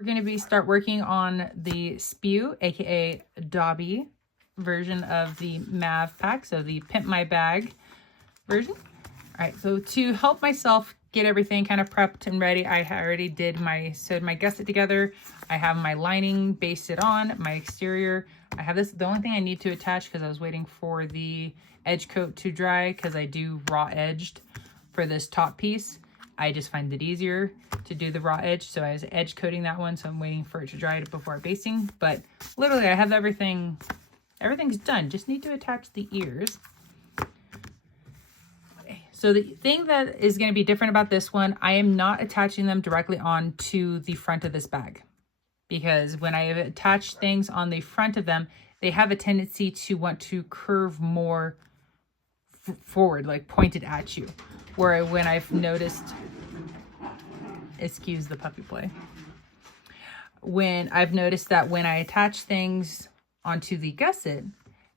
We're going to start working on the SPEW, aka Dobby version of the Mav pack, so the Pimp My Bag version. All right, so to help myself get everything kind of prepped and ready, I already sewed my gusset together. I have my lining basted on, my exterior. I have this, the only thing I need to attach because I was waiting for the edge coat to dry because I do raw edged for this top piece. I just find it easier to do the raw edge, so I was edge coating that one, so I'm waiting for it to dry before basting. But literally I have everything's done, just need to attach the ears. Okay. So the thing that is going to be different about this one, I am not attaching them directly onto the front of this bag, because when I attach things on the front of them, they have a tendency to want to curve more forward, like pointed at you. Where when I've noticed, excuse the puppy play, when I've noticed that when I attach things onto the gusset,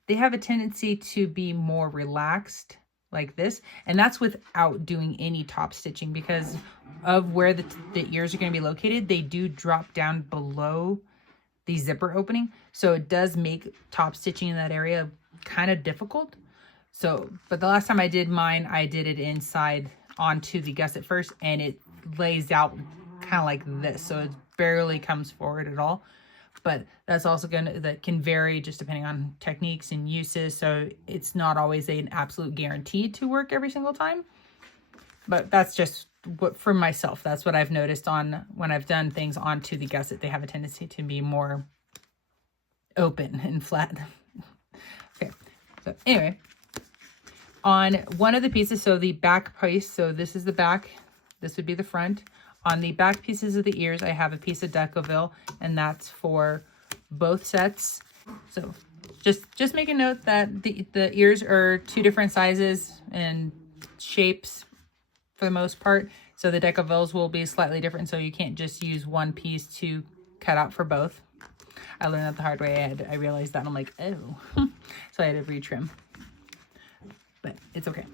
they have a tendency to be more relaxed like this. And that's without doing any top stitching, because of where the ears are going to be located. They do drop down below the zipper opening. So it does make top stitching in that area kind of difficult. So, but the last time I did mine, I did it inside onto the gusset first, and it lays out kind of like this. So it barely comes forward at all. But that's also that can vary just depending on techniques and uses. So it's not always an absolute guarantee to work every single time. But that's just what, for myself, that's what I've noticed on when I've done things onto the gusset. They have a tendency to be more open and flat. Okay, so anyway. On one of the pieces, so the back piece, so this is the back, this would be the front. On the back pieces of the ears, I have a piece of Decoville, and that's for both sets. So just make a note that the ears are two different sizes and shapes for the most part. So the Decovilles will be slightly different, so you can't just use one piece to cut out for both. I learned that the hard way. I realized that, and I'm like, oh. So I had to retrim. But it's okay.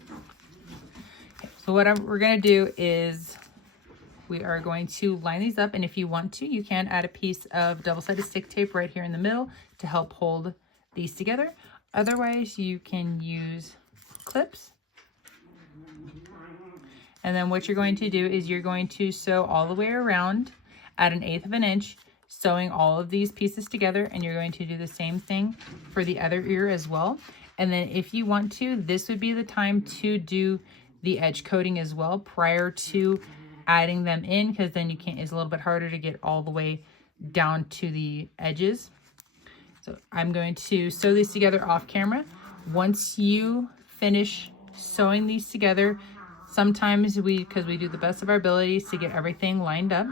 Okay, so what we're going to do is we are going to line these up. And if you want to, you can add a piece of double-sided stick tape right here in the middle to help hold these together. Otherwise, you can use clips. And then what you're going to do is you're going to sew all the way around at 1/8 of an inch, sewing all of these pieces together. And you're going to do the same thing for the other ear as well. And then if you want to, this would be the time to do the edge coating as well prior to adding them in, because then it's a little bit harder to get all the way down to the edges. So I'm going to sew these together off camera. Once you finish sewing these together, sometimes because we do the best of our abilities to get everything lined up.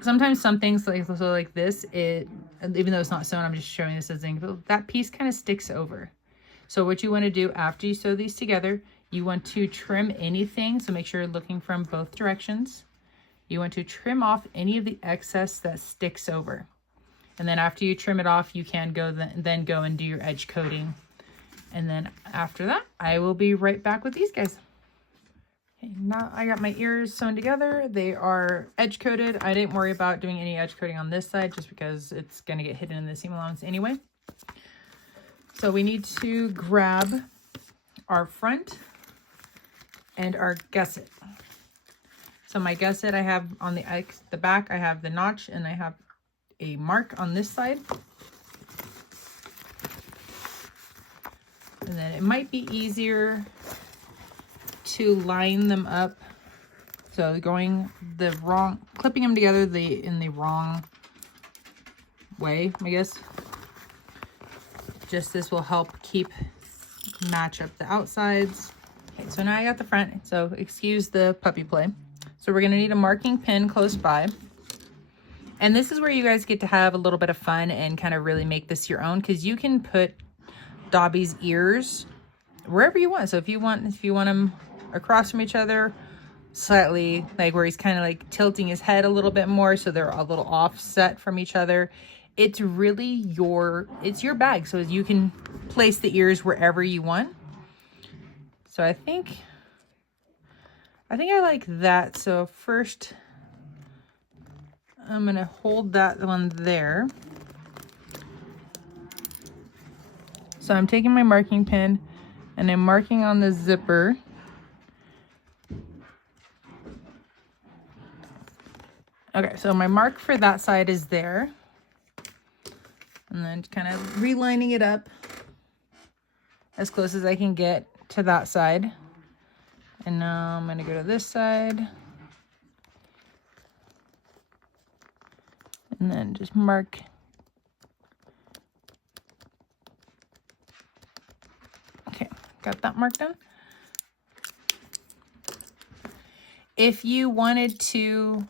Sometimes some things like this, even though it's not sewn, I'm just showing this as an example, that piece kind of sticks over. So what you want to do after you sew these together, you want to trim anything. So make sure you're looking from both directions. You want to trim off any of the excess that sticks over. And then after you trim it off, you can then go and do your edge coating. And then after that, I will be right back with these guys. Okay, now I got my ears sewn together. They are edge coated. I didn't worry about doing any edge coating on this side just because it's going to get hidden in the seam allowance anyway. So we need to grab our front and our gusset. So my gusset, I have on the back, I have the notch, and I have a mark on this side. And then it might be easier to line them up. So clipping them together in the wrong way, I guess. Just this will help match up the outsides. Okay, so now I got the front, so excuse the puppy play. So we're gonna need a marking pin close by. And this is where you guys get to have a little bit of fun and kind of really make this your own, because you can put Dobby's ears wherever you want. So if you want them across from each other, slightly like where he's kind of like tilting his head a little bit more, so they're a little offset from each other. It's really it's your bag, so you can place the ears wherever you want. So I think I like that. So first I'm going to hold that one there. So I'm taking my marking pen and I'm marking on the zipper. Okay, so my mark for that side is there. And then kind of relining it up as close as I can get to that side. And now I'm going to go to this side. And then just mark. Okay, got that marked done. If you wanted to,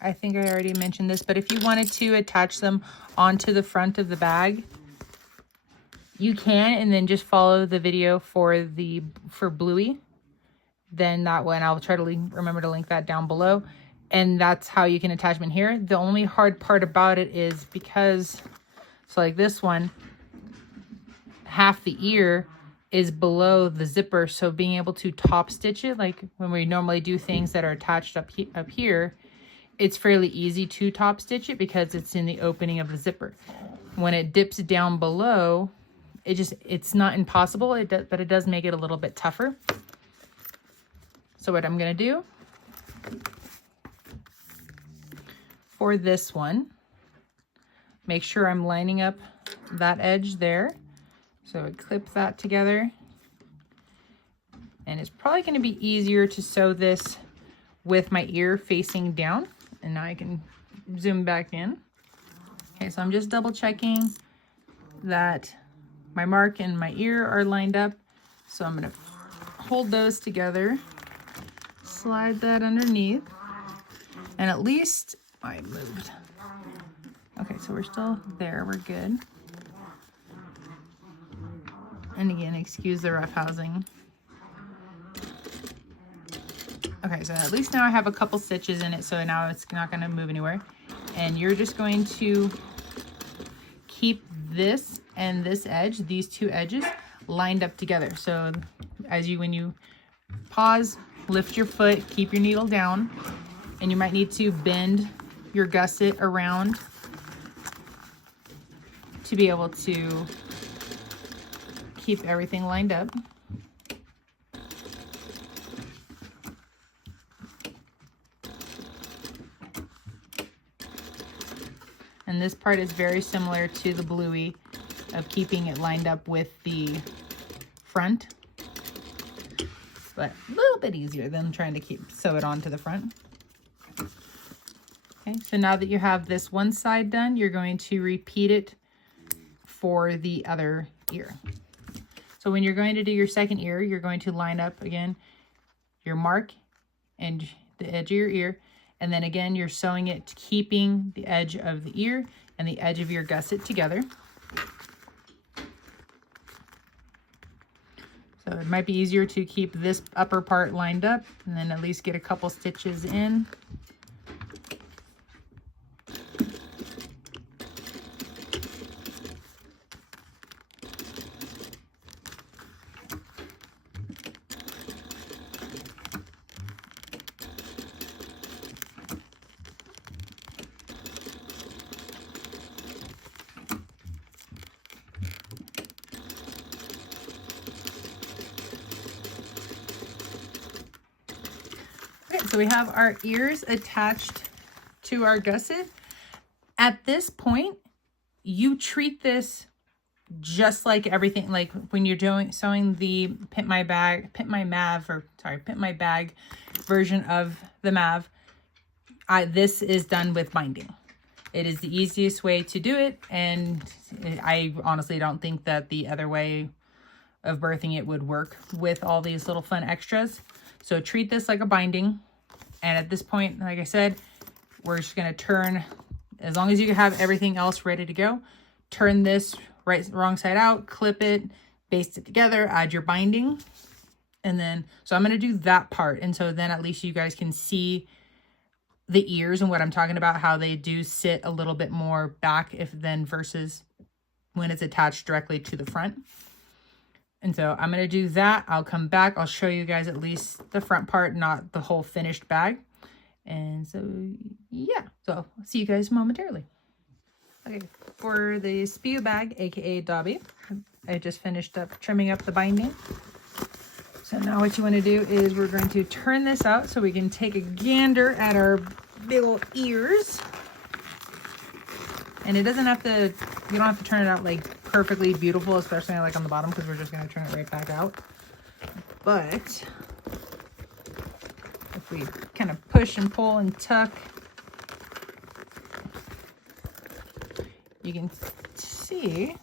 I think I already mentioned this, but if you wanted to attach them onto the front of the bag, you can, and then just follow the video for Bluey. Then that one, I'll try to remember to link that down below. And that's how you can attach them in here. The only hard part about it is because, so like this one, half the ear is below the zipper. So being able to top stitch it, like when we normally do things that are attached up here, it's fairly easy to top stitch it because it's in the opening of the zipper. When it dips down below, it's not impossible, but it does make it a little bit tougher. So what I'm going to do for this one, make sure I'm lining up that edge there. So I clip that together. And it's probably going to be easier to sew this with my ear facing down. And now I can zoom back in. Okay, so I'm just double checking that my mark and my ear are lined up. So I'm going to hold those together, slide that underneath, and at least I moved. Okay, so we're still there, we're good. And again, excuse the rough housing. Okay, so at least now I have a couple stitches in it, so now it's not going to move anywhere. And you're just going to keep this and this edge, these two edges, lined up together. So when you pause, lift your foot, keep your needle down, and you might need to bend your gusset around to be able to keep everything lined up. And this part is very similar to the Bluey of keeping it lined up with the front, but a little bit easier than trying to sew it onto the front. Okay, so now that you have this one side done, you're going to repeat it for the other ear. So when you're going to do your second ear, you're going to line up again your mark and the edge of your ear. And then again, you're sewing it, keeping the edge of the ear and the edge of your gusset together. So it might be easier to keep this upper part lined up and then at least get a couple stitches in. So we have our ears attached to our gusset. At this point, you treat this just like everything, like when you're sewing the Pimp My Bag version of the Mav. This is done with binding. It is the easiest way to do it, and I honestly don't think that the other way of birthing it would work with all these little fun extras. So treat this like a binding. And at this point, like I said, we're just going to turn, as long as you have everything else ready to go, turn this wrong side out, clip it, baste it together, add your binding. And then, so I'm going to do that part. And so then at least you guys can see the ears and what I'm talking about, how they do sit a little bit more back versus when it's attached directly to the front. And so I'm going to do that. I'll come back. I'll show you guys at least the front part, not the whole finished bag. And so, yeah. So, see you guys momentarily. Okay, for the SPEW bag, aka Dobby, I just finished up trimming up the binding. So now what you want to do is we're going to turn this out so we can take a gander at our big old ears. And it doesn't have to, you don't have to turn it out like perfectly beautiful, especially like on the bottom, because we're just going to turn it right back out. But if we kind of push and pull and tuck, you can see,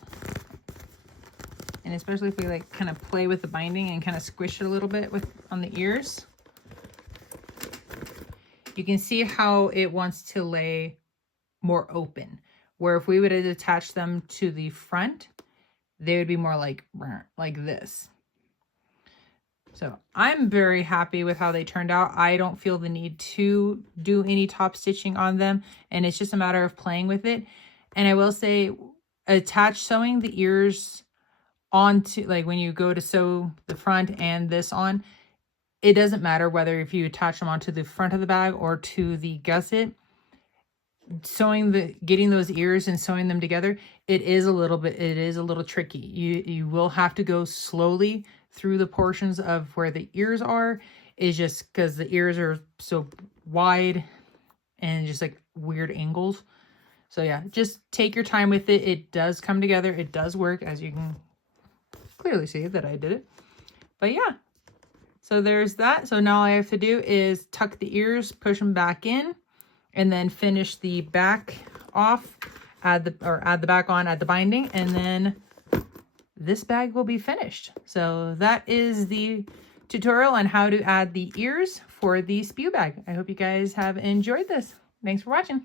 and especially if we like kind of play with the binding and kind of squish it a little bit with on the ears, you can see how it wants to lay more open. Where if we would have attached them to the front, they would be more like this. So I'm very happy with how they turned out. I don't feel the need to do any top stitching on them, and it's just a matter of playing with it. And I will say, sewing the ears onto, like when you go to sew the front and this on, it doesn't matter whether if you attach them onto the front of the bag or to the gusset. Getting those ears and sewing them together, it is a little tricky. You will have to go slowly through the portions of where the ears are, is just because the ears are so wide and just like weird angles. So yeah, just take your time with it. It does come together. It does work, as you can clearly see that I did it. But yeah, so there's that. So now all I have to do is tuck the ears, push them back in, and then finish the back off, add the back on, add the binding, and then this bag will be finished. So that is the tutorial on how to add the ears for the SPEW bag. I hope you guys have enjoyed this. Thanks for watching.